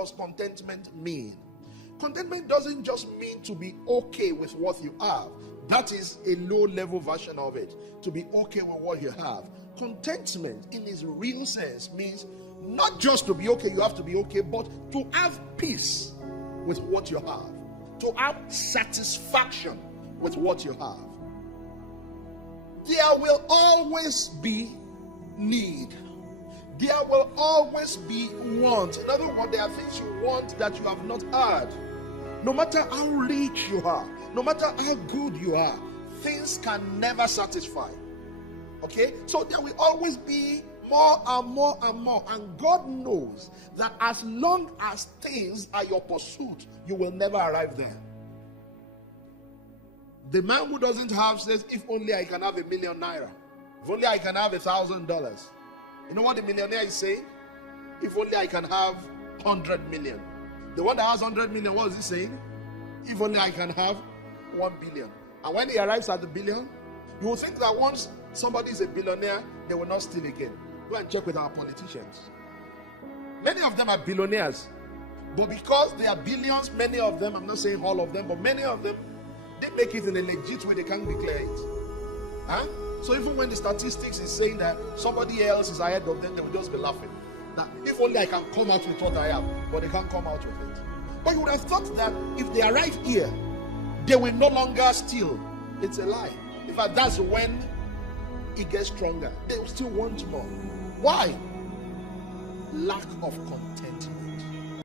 does contentment mean? Contentment doesn't just mean to be okay with what you have. That is a low-level version of it. To be okay with what you have. Contentment, in its real sense, means not just to be okay, you have to be okay, but to have peace with what you have. To have satisfaction with what you have. There will always be need. There will always be want. In other words, there are things you want that you have not had. No matter how rich you are, no matter how good you are, things can never satisfy. Okay? So there will always be more and more and more. And God knows that as long as things are your pursuit, you will never arrive there. The man who doesn't have says, if only I can have ₦1 million. If only I can have $1,000. You know what the millionaire is saying? If only I can have 100 million. The one that has 100 million, what is he saying? If only I can have 1 billion. And when he arrives at the billion, you will think that once somebody is a billionaire, they will not steal again. Go and check with our politicians. Many of them are billionaires. But because they are billions, many of them, I'm not saying all of them, but many of them, they make it in a legit way, they can't declare it. Huh? So even when the statistics is saying that somebody else is ahead of them, they will just be laughing. That if only I can come out with what I have, but they can't come out with it. But you would have thought that if they arrive here, they will no longer steal. It's a lie. In fact, that's when it gets stronger. They will still want more. Why? Lack of contentment.